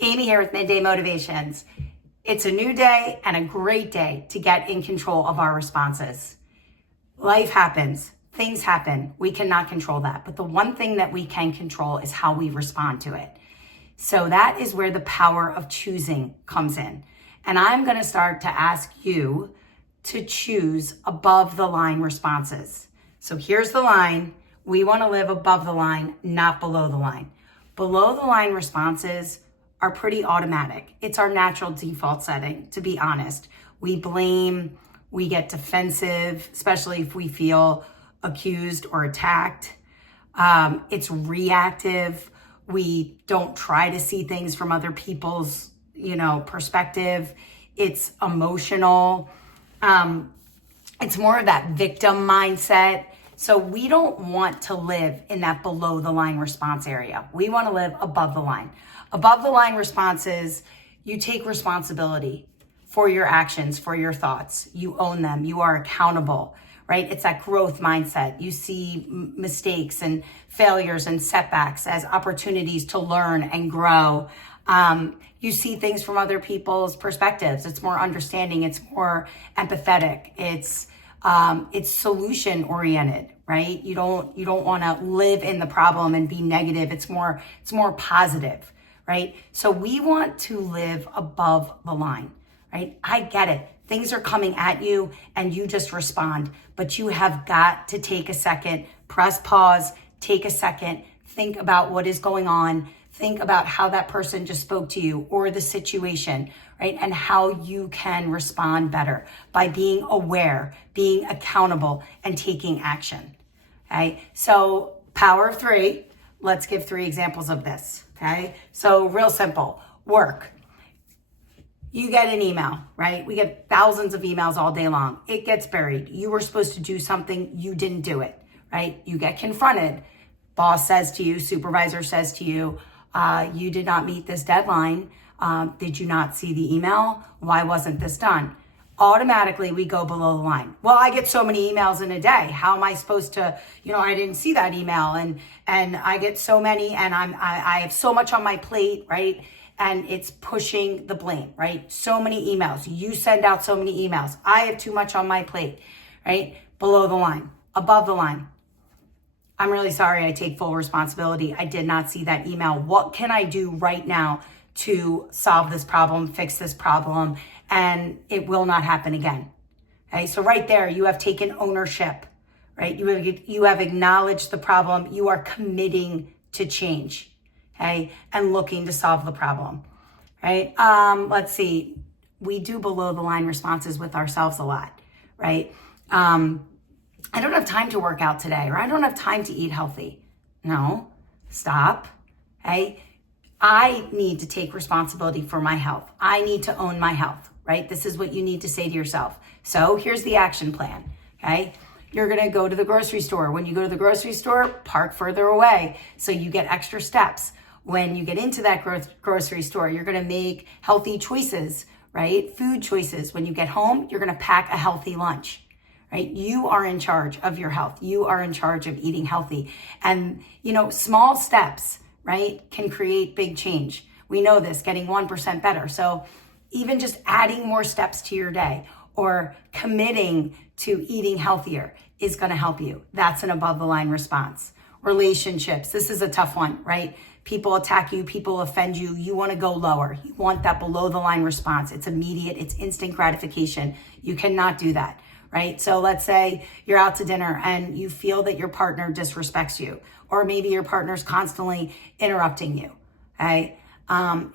Amy here with Midday Motivations. It's a new day and a great day to get in control of our responses. Life happens, things happen. We cannot control that. But the one thing that we can control is how we respond to it. So that is where the power of choosing comes in. And I'm going to start to ask you to choose above the line responses. So here's the line. We want to live above the line, not below the line. Below the line responses are pretty automatic. It's our natural default setting, to be honest. We blame, we get defensive, especially if we feel accused or attacked. It's reactive. We don't try to see things from other people's, perspective. It's emotional. It's more of that victim mindset. So we don't want to live in that below the line response area. We want to live above the line. Above the line responses, you take responsibility for your actions, for your thoughts. You own them. You are accountable, right? It's that growth mindset. You see mistakes and failures and setbacks as opportunities to learn and grow. You see things from other people's perspectives. It's more understanding. It's more empathetic. It's solution oriented, right? You don't want to live in the problem and be negative. It's more positive, right? So we want to live above the line, right? I get it. Things are coming at you and you just respond, but you have got to take a second, press pause, take a second, think about what is going on. Think about how that person just spoke to you or the situation, right? And how you can respond better by being aware, being accountable, and taking action, okay? So power of three, let's give 3 examples of this, okay? So real simple, work. You get an email, right? We get thousands of emails all day long. It gets buried. You were supposed to do something, you didn't do it, right? You get confronted. Boss says to you, supervisor says to you, you did not meet this deadline. Did you not see the email? Why wasn't this done? Automatically, we go below the line. Well, I get so many emails in a day. How am I supposed to, I didn't see that email and I get so many and I have so much on my plate, right? And it's pushing the blame, right? So many emails. You send out so many emails. I have too much on my plate, right? Below the line, above the line. I'm really sorry. I take full responsibility. I did not see that email. What can I do right now to solve this problem, fix this problem, and it will not happen again? Okay, so right there, you have taken ownership, right? You have acknowledged the problem. You are committing to change, okay, and looking to solve the problem, right? Let's see. We do below the line responses with ourselves a lot, right? I don't have time to work out today, or I don't have time to eat healthy. No, stop. Okay? I need to take responsibility for my health. I need to own my health, right? This is what you need to say to yourself. So here's the action plan, okay? You're going to go to the grocery store. When you go to the grocery store, park further away so you get extra steps. When you get into that grocery store, you're going to make healthy choices, right? Food choices. When you get home, you're going to pack a healthy lunch. Right? You are in charge of your health. You are in charge of eating healthy. And, small steps, right, can create big change. We know this, getting 1% better. So even just adding more steps to your day or committing to eating healthier is going to help you. That's an above the line response. Relationships. This is a tough one, right? People attack you, people offend you. You want to go lower. You want that below the line response. It's immediate. It's instant gratification. You cannot do that. Right? So let's say you're out to dinner and you feel that your partner disrespects you, or maybe your partner's constantly interrupting you. Okay?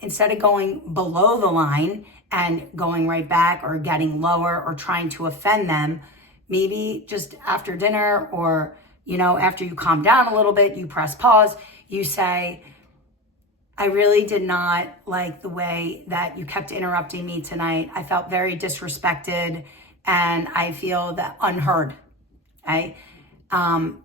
Instead of going below the line and going right back or getting lower or trying to offend them, maybe just after dinner or, after you calm down a little bit, you press pause, you say, I really did not like the way that you kept interrupting me tonight. I felt very disrespected. And I feel that unheard, okay? And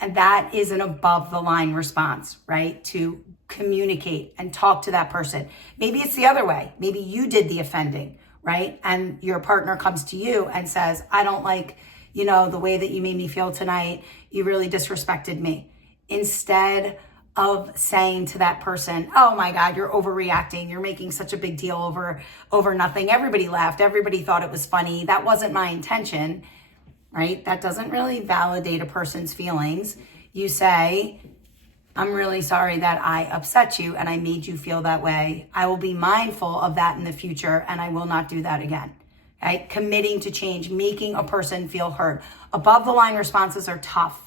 that is an above the line response, right? To communicate and talk to that person. Maybe it's the other way. Maybe you did the offending, right? And your partner comes to you and says, I don't like, the way that you made me feel tonight. You really disrespected me. Instead of saying to that person, oh my God, you're overreacting. You're making such a big deal over nothing. Everybody laughed. Everybody thought it was funny. That wasn't my intention, right? That doesn't really validate a person's feelings. You say, I'm really sorry that I upset you and I made you feel that way. I will be mindful of that in the future and I will not do that again. Okay? Committing to change, making a person feel heard. Above the line responses are tough.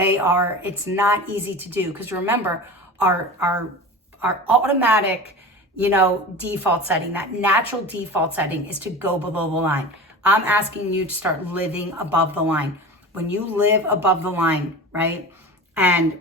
It's not easy to do because remember, our automatic, default setting, that natural default setting is to go below the line. I'm asking you to start living above the line. When you live above the line, right? And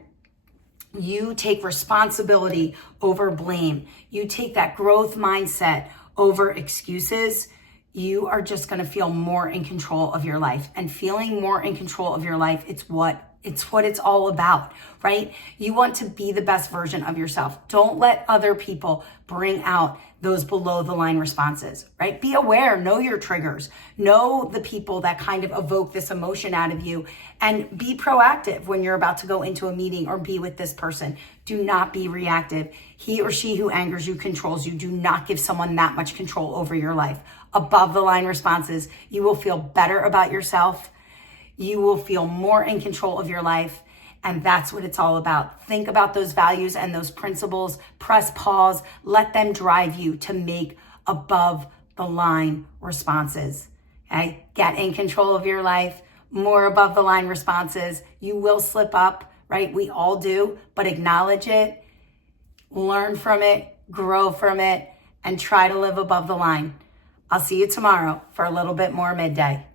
you take responsibility over blame. You take that growth mindset over excuses. You are just going to feel more in control of your life. And feeling more in control of your life, it's what it's all about, right? You want to be the best version of yourself. Don't let other people bring out those below the line responses, right? Be aware, know your triggers, know the people that kind of evoke this emotion out of you, and be proactive when you're about to go into a meeting or be with this person. Do not be reactive. He or she who angers you controls you. Do not give someone that much control over your life. Above the line responses, you will feel better about yourself. You will feel more in control of your life. And that's what it's all about. Think about those values and those principles. Press pause. Let them drive you to make above the line responses. Okay? Get in control of your life. More above the line responses. You will slip up, right? We all do, but acknowledge it, learn from it, grow from it, and try to live above the line. I'll see you tomorrow for a little bit more midday.